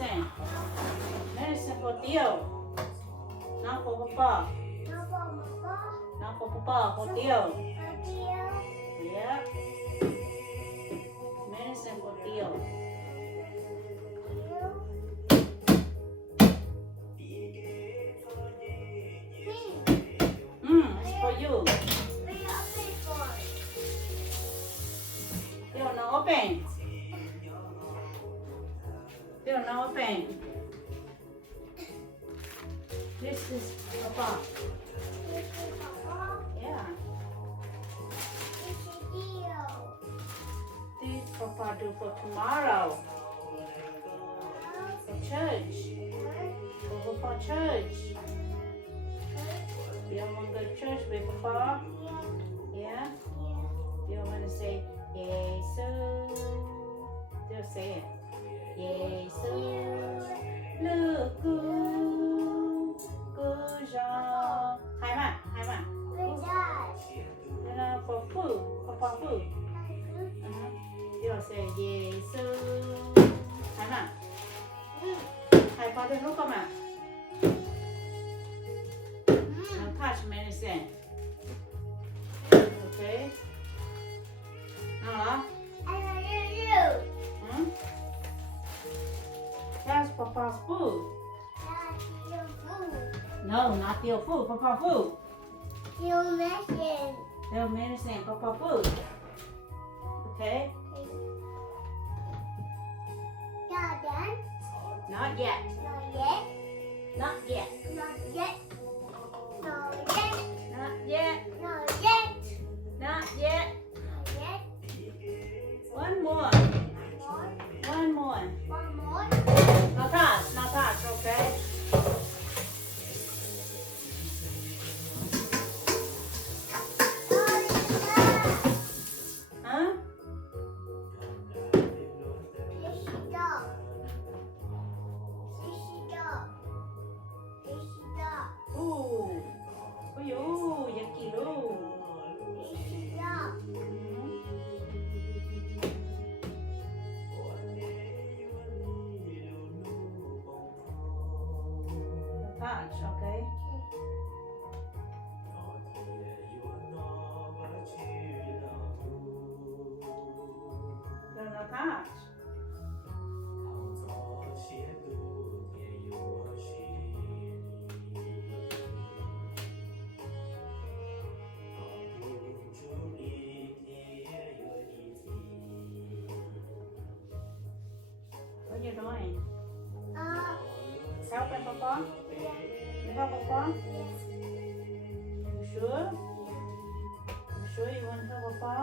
medicine. Medicine for Theo. Not for Papa. Not for Papa, for Theo. Yeah. Medicine for Theo. It's for you. Theo no open. Theo no open. This is Papa. Yeah. This Papa do for tomorrow. For church. For church. You don't want to go to church with Papa? Yeah? You don't want to say, Jesus. Just say it. Jesus. Look good. Good job. Hai mà. For food. Papa food. You say, Jesus. Hai mà. Hai con thêm lúc không ạ? Now touch medicine. Okay. Nào đó. That's Papa's food. No, not your food. Papa food. Your medicine. Papa food. Okay. Not yet. Not yet. One more. Not touch, okay? Huh? Ooh, yucky. Touch, okay? No touch. What are you doing? Helping Papa? You help Papa? You sure? You sure you want to help Papa?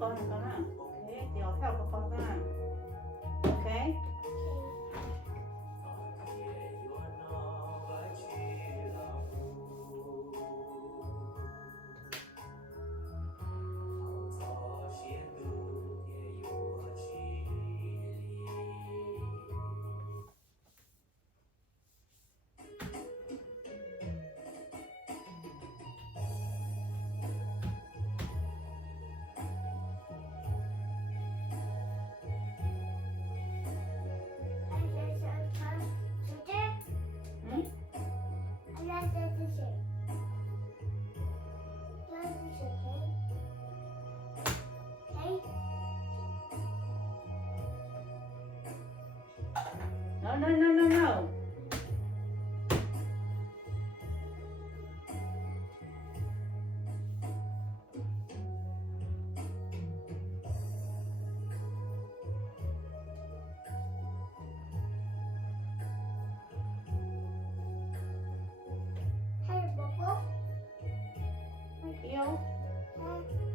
Con này con ạ. Okay, kéo theo của con ra. Okay. No. Theo,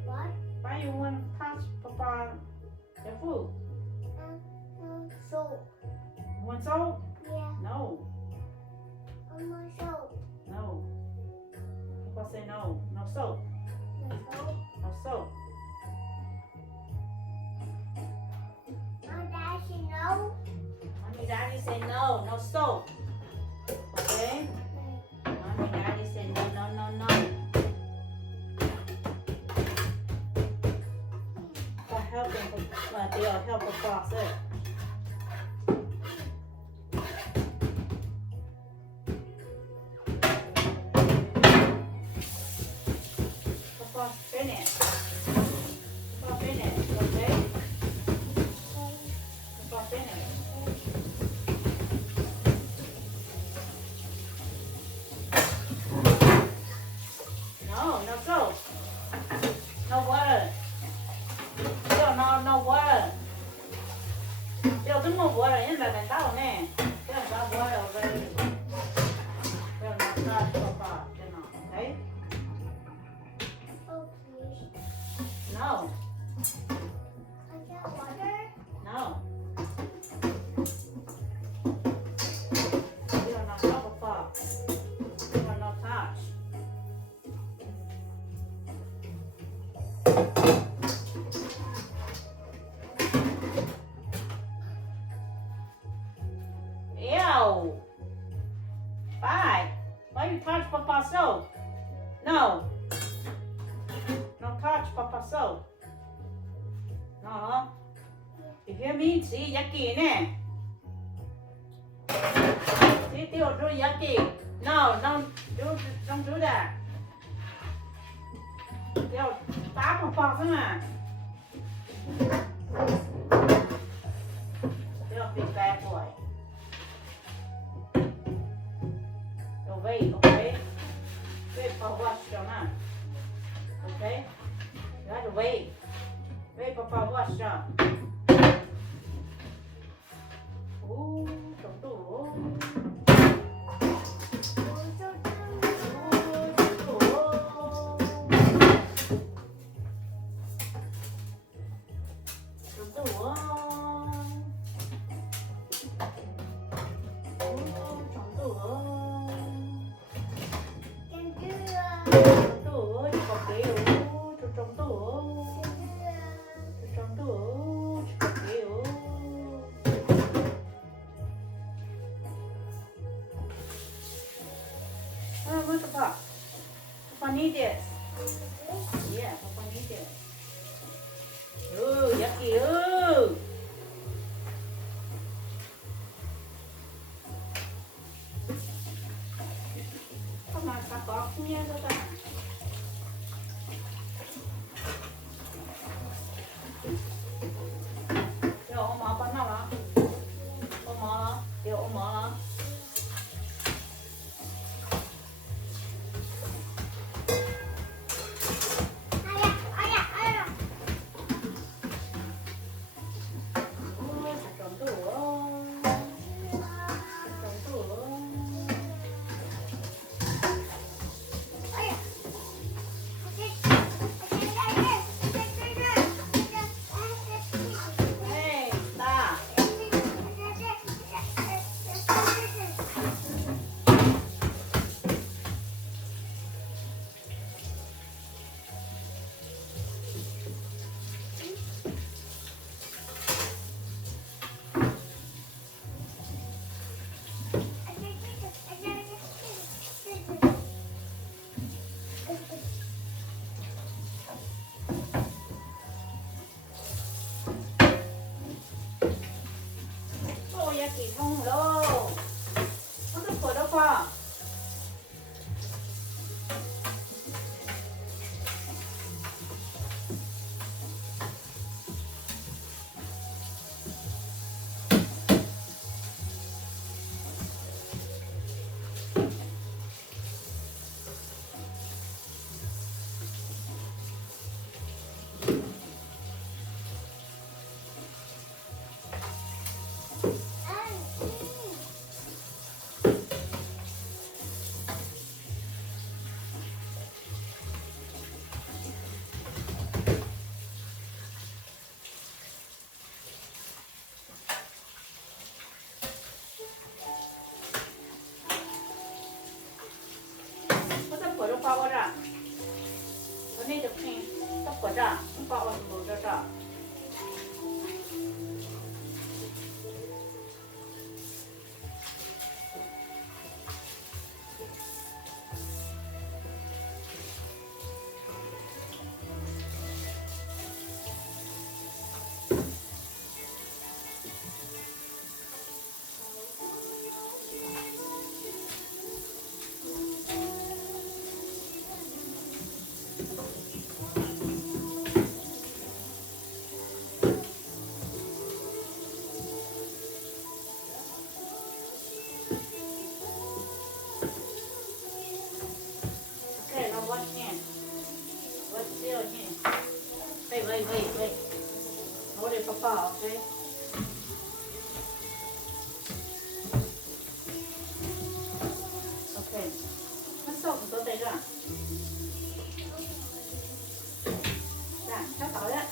What? why you want to touch Papa the food? Soap. You want soap? Yeah. No. No. Papa say no. No soap. No soap. Mommy, daddy say no. No soap. Okay? Mommy, daddy say no, no, no, no. Help them. They'll help Papa say. Papa finish. Papa finish. Okay? Papa finish. No, no soap. No water. Still no water. Still do more water in there than that, man. Still got water already. Still not touch Papa. Okay? No. No. You are not help Papa. You are not touch. Ew. Bye. Why you touch Papa soap? No. No touch Papa soap. No. You hear me? See, yucky, nè. See, Theo do yucky. No, don't do that. Theo, tá Papa thôi mà. Theo, big bad boy. Wait, okay? Wait for wash your mouth. Okay? You have to wait. Wait for wash your. Ooh, don't do. Where's Papa? Papa need this. Yeah, Papa need this. Ooh, yucky, ooh. Come on, Papa, come here, go back. Điều ôm mở bánh nào hả? Ôm mở hả? Điều ôm mở hả? Kỳ thông đâu không được cửa đâu qua bao qua ra cái này được khi tóc quả ra không bao vào một ra okay now wash hand wash still hand wait hold it papa okay okay nó sâu của tôi đây rồi dạ chắc tối đấy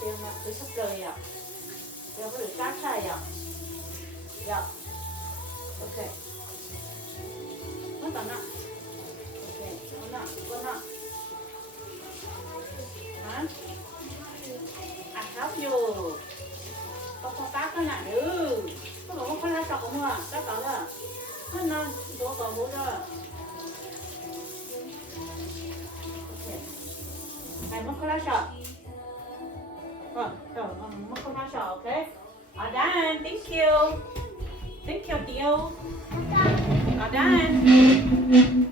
tiền mà cứ sắp rời à tiền có được cắt này à dạ ok nó tận ạ ok con ạ hả à khóc vô con tác cái này có bộ con lá sọc không à cái cỡ đó nó đổ cỡ bố đó ok này mất con lá sọc rồi mất con lá sọc ok done thank you tiêu done